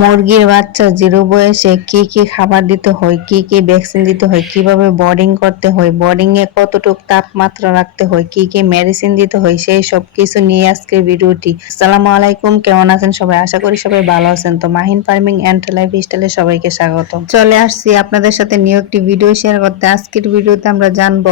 মুরগির বাচ্চা, জিরো বয়সে কি কি খাবার দিতে হয়, কি কি ভ্যাকসিন দিতে হয়, কীভাবে বোর্ডিং করতে হয় বোর্ডিং এ কতটুক তাপমাত্রা রাখতে হয়, কি কি মেডিসিন দিতে হয়, সেই সব কিছু নিয়ে আজকে ভিডিওটি। আসসালামু আলাইকুম, কেমন আছেন সবাই? আশা করি সবাই ভালো আছেন। তো মাহিন ফার্মিং এন্ড লাইফ স্টাইলে সবাইকে স্বাগত চলে আসছি আপনাদের সাথে নিউ একটি ভিডিও শেয়ার করতে। আজকের ভিডিওতে আমরা জানব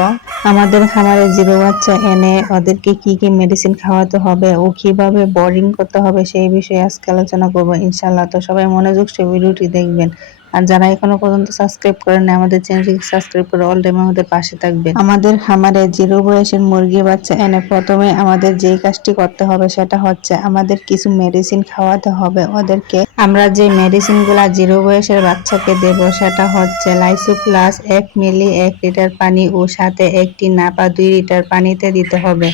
আমাদের খামারে জিরো বাচ্চা এনে ওদেরকে কি কি মেডিসিন খাওয়াতে হবে, ও কীভাবে বোর্ডিং করতে হবে সেই বিষয়ে আজকে আলোচনা করব ইনশাল্লাহ তো সবাই মনোযোগ সে ভিডিওটি দেখবেন। আর যারা এখনও পর্যন্ত সাবস্ক্রাইব করেন না আমাদের চ্যানেলটিকে সাবস্ক্রাইব করে অল টাইম আমাদের পাশে থাকবেন। আমাদের খামারে জিরো বয়সের মুরগি বাচ্চা এনে প্রথমে আমাদের যেই কাজটি করতে হবে সেটা হচ্ছে আমাদের কিছু মেডিসিন খাওয়াতে হবে ওদেরকে আমরা যে মেডিসিনগুলা জিরো বয়সের বাচ্চাকে দেব, সেটা হচ্ছে লাইসো প্লাস এক মিলি এক লিটার পানি ও সাথে একটি নাপা দুই লিটার পানিতে দিতে হবে।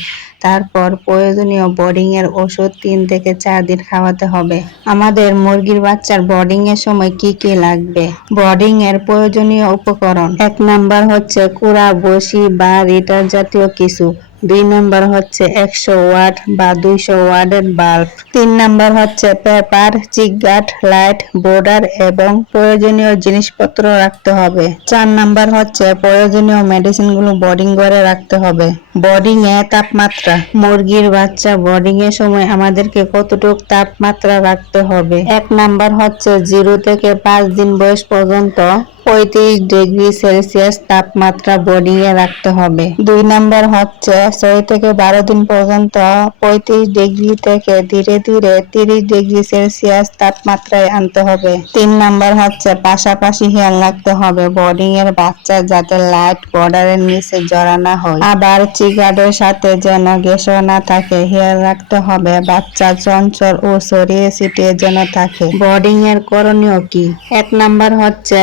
তারপর প্রয়োজনীয় বোর্ডিংয়ের ওষুধ তিন থেকে চার দিন খাওয়াতে হবে। আমাদের মুরগির বাচ্চার বোর্ডিংয়ের সময় কি কি লাগবে? বোর্ডিংয়ের প্রয়োজনীয় উপকরণ। এক নাম্বার হচ্ছে কুড়া বসি বা রিটার জাতীয় কিছু। দুই নাম্বার হচ্ছে একশো ওয়াট বা দুইশো ওয়াটের বাল্ব। তিন নাম্বার হচ্ছে পেপার চিকগাট লাইট, বোর্ডার এবং প্রয়োজনীয় জিনিসপত্র রাখতে হবে। চার নাম্বার হচ্ছে প্রয়োজনীয় মেডিসিনগুলো বোর্ডিং করে রাখতে হবে। বোর্ডিং এ তাপমাত্রা। মুরগির বাচ্চা বোর্ডিং এর সময় আমাদেরকে কতটুকু তাপমাত্রা রাখতে হবে? এক নাম্বার হচ্ছে জিরো থেকে পাঁচ দিন বয়স পর্যন্ত পঁয়ত্রিশ ডিগ্রি সেলসিয়াস তাপমাত্রা এ রাখতে হবে। দুই নাম্বার হচ্ছে, ছয় থেকে বারো দিন পর্যন্ত পঁয়ত্রিশ ডিগ্রি থেকে ধীরে ধীরে তিরিশ ডিগ্রি সেলসিয়াস তাপমাত্রায় আনতে হবে। তিন নাম্বার হচ্ছে, পাশাপাশি খেয়াল রাখতে হবে বোর্ডিং এর বাচ্চা যাতে লাইট বর্ডারের নিচে জড়ানো হয়। আবার চিকার্ডের সাথে যেন গেসও না থাকে, খেয়াল রাখতে হবে, বাচ্চা চঞ্চল ও ছড়িয়ে ছিটিয়ে যেন থাকে। বোর্ডিং এর করণীয় কি? এক নাম্বার হচ্ছে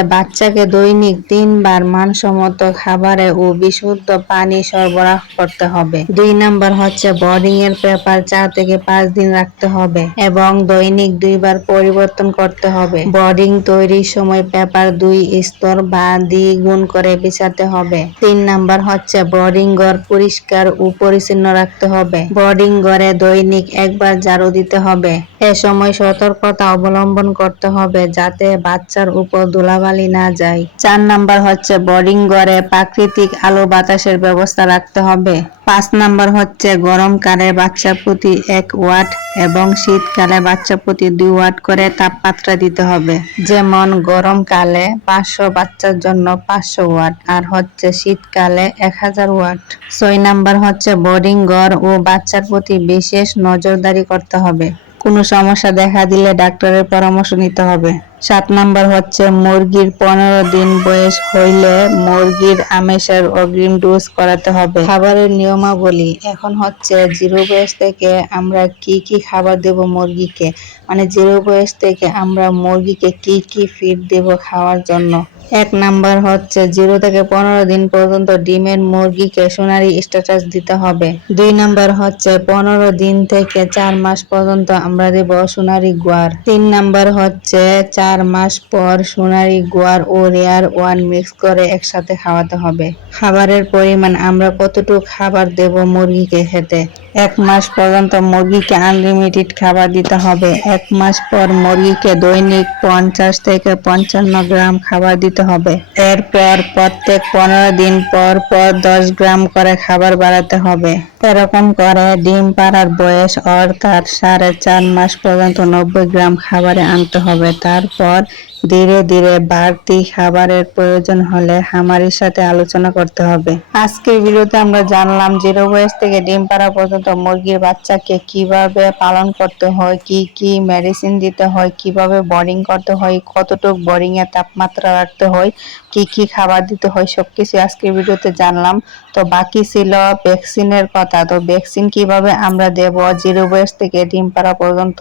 বাচ্চাকে দৈনিক তিনবার মানসম্মত খাবারে ও বিশুদ্ধ পানি সরবরাহ করতে হবে। দুই নাম্বার হচ্ছে বোর্ডিং এর পেপার চার থেকে পাঁচ দিন রাখতে হবে এবং দৈনিক দুইবার পরিবর্তন করতে হবে। বোর্ডিং তৈরির সময় পেপার দুই স্তর বা দ্বিগুণ করে বিছাতে হবে। তিন নাম্বার হচ্ছে বোর্ডিং ঘর পরিষ্কার ও পরিচ্ছন্ন রাখতে হবে। বোর্ডিং ঘরে দৈনিক একবার ঝাড়ু দিতে হবে। এ সময় সতর্কতা অবলম্বন করতে হবে যাতে বাচ্চার উপর ধুলাবালি না যায় চার নাম্বার হচ্ছে বোর্ডিং ঘরে প্রাকৃতিক আলো বাতাসের ব্যবস্থা রাখতে হবে। পাঁচ নাম্বার হচ্ছে গরমকালে বাচ্চার প্রতি এক ওয়াট এবং শীতকালে বাচ্চা প্রতি দুই ওয়াট করে তাপমাত্রা দিতে হবে। যেমন গরমকালে পাঁচশো বাচ্চার জন্য পাঁচশো ওয়াট আর হচ্ছে শীতকালে এক হাজার ওয়াট। ছয় নাম্বার হচ্ছে বোর্ডিং ঘর ও বাচ্চার প্রতি বিশেষ নজরদারি করতে হবে। কোনো সমস্যা দেখা দিলে ডাক্তারের পরামর্শ নিতে হবে। সাত নাম্বার হচ্ছে, মুরগির পনেরো দিন বয়স হইলে মুরগির আমেষের অগ্রিম ডোজ করাতে হবে। খাবারের নিয়মাবলী, এখন হচ্ছে জিরো বয়স থেকে আমরা কি কি খাবার দেব মুরগিকে? মানে জিরো বয়স থেকে আমরা মুরগিকে কি কি ফিড দেব খাওয়ার জন্য? এক নাম্বার হচ্ছে, জিরো থেকে পনেরো দিন পর্যন্ত ডিমের মুরগিকে সোনারি স্ট্যাটাস দিতে হবে। দুই নাম্বার হচ্ছে, পনেরো দিন থেকে চার মাস পর্যন্ত আমরা দেব সোনারি গোয়ার। তিন নাম্বার হচ্ছে, চার মাস পর সোনারি, গোয়ার ও রেয়ার ওয়ান মিক্স করে একসাথে খাওয়াতে হবে। খাবারের পরিমাণ আমরা কতটুকু খাবার দেব মুরগিকে খেতে? এক মাস পর্যন্ত মুরগিকে আনলিমিটেড খাবার দিতে হবে। এক মাস পর মুরগিকে দৈনিক পঞ্চাশ থেকে পঞ্চান্ন গ্রাম খাবার দিতে হবে। এরপর প্রত্যেক পনেরো দিন পর পর দশ গ্রাম করে খাবার বাড়াতে হবে। এরকম করে ডিম পাড়ার বয়স অর্থাৎ সাড়ে চার মাস পর্যন্ত নব্বই গ্রাম খাবারে আনতে হবে। তারপর ধীরে ধীরে বাড়তি খাবারের প্রয়োজন হলে হামারির সাথে আলোচনা করতে হবে। আজকের ভিডিওতে আমরা জানলাম জিরো বয়স থেকে ডিম পাড়া পর্যন্ত মুরগির বাচ্চাকে কীভাবে পালন করতে হয়, কি কি মেডিসিন দিতে হয়, কীভাবে বোর্ডিং করতে হয়, কতটুকু বোর্ডিং এর তাপমাত্রা রাখতে হয়, কি কি খাবার দিতে হয়, সবকিছু আজকের ভিডিওতে জানলাম। তো বাকি ছিল ভ্যাকসিনের কথা। তো ভ্যাকসিন কীভাবে আমরা দেব জিরো বয়স থেকে ডিম পাড়া পর্যন্ত?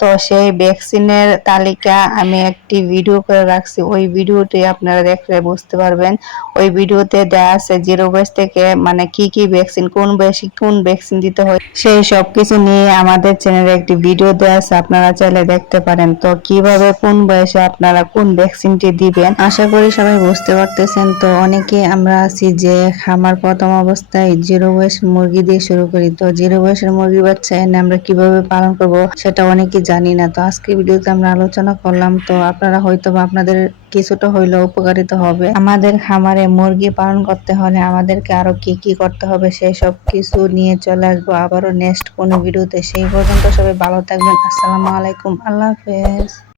তো সেই ভ্যাকসিনের তালিকা আমি একটি ভিডিও করে রাখছি, ওই ভিডিওটি আপনারা দেখলে বুঝতে পারবেন। ওই ভিডিওতে দেওয়া আছে জিরো বয়স থেকে মানে কি কি ভ্যাকসিন কোন বয়সে কোন ভ্যাকসিন দিতে হয়, সেই সব কিছু নিয়ে আমাদের চ্যানেলে একটি ভিডিও দেওয়া আছে, আপনারা চাইলে দেখতে পারেন। তো কীভাবে কোন বয়সে আপনারা কোন ভ্যাকসিনটি দিবেন, আশা করি সবাই বুঝতে পারতেছেন। তো অনেকে আমরা আছি যে খামার প্রথম অবস্থায় জিরো বয়স মুরগি দিয়ে শুরু করি। তো জিরো বয়সের মুরগি বাচ্চা এনে আমরা কীভাবে পালন করব, সেটা অনেকে জানি না। তো আজকে ভিডিওতে আমরা আলোচনা করলাম। তো আপনারা হয়তো বা আপনাদের কিছুটা হইলেও উপকারিত হবে। আমাদের খামারে মুরগি পালন করতে হলে আমাদেরকে আরও কি কি করতে হবে সেই সব কিছু নিয়ে চলে আসব। আবারও নেক্সট কোনো ভিডিওতে। সেই পর্যন্ত সবাই ভালো থাকবেন। আসসালামু আলাইকুম। আল্লাহ হাফেজ।